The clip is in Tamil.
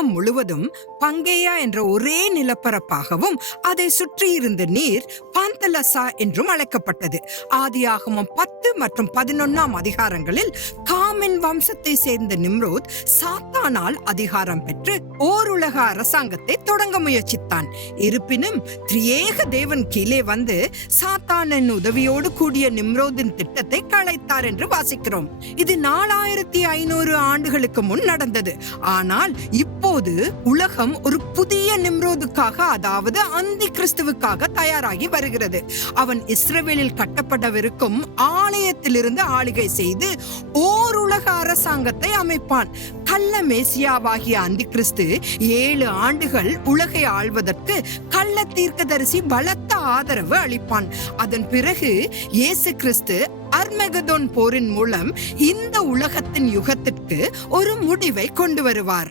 உலகம் முழுவதும் பங்கேயா என்ற ஒரே நிலப்பரப்பாகவும் அதை சுற்றியிருந்த நீர் பாந்தலசா என்றும் அழைக்கப்பட்டது. ஆதியாகமம் 10 மற்றும் 11 அதிகாரங்களில் காமின் வம்சத்தை சேர்ந்த நிம்ரோத் சாத்தானால் அதிகாரம் பெற்று ஓருலக அரசாங்கத்தை தொடங்க முயற்சித்தான். இருப்பினும் திரியேக தேவன் கீழே வந்து சாத்தானின் உதவியோடு கூடிய நிம்ரோதின் திட்டத்தை களைத்தார் என்று வாசிக்கிறோம். இது 4500 ஆண்டுகளுக்கு முன் நடந்தது. ஆனால் இப்போது உலகம் ஒரு புதிய நிம்ரோதுக்காக, அதாவது அந்தி கிறிஸ்துவுக்காக தயாராகி வருகிறது. அவன் இஸ்ரவேலில் கட்டப்படவிருக்கும் ஆலயத்திலிருந்து ஆளுகை செய்து ஓருலக அரசாங்கத்தை அமைப்பான். கள்ள மேசியாவாகிய அந்தி கிறிஸ்து 7 ஆண்டுகள் உலகை ஆள்வதற்கு கள்ள தீர்க்கதரிசி பலத்த ஆதரவு அளிப்பான். அதன் பிறகு இயேசு கிறிஸ்து அர்மெகதோன் போரின் மூலம் இந்த உலகத்தின் யுகத்திற்கு ஒரு முடிவை கொண்டு வருவார்.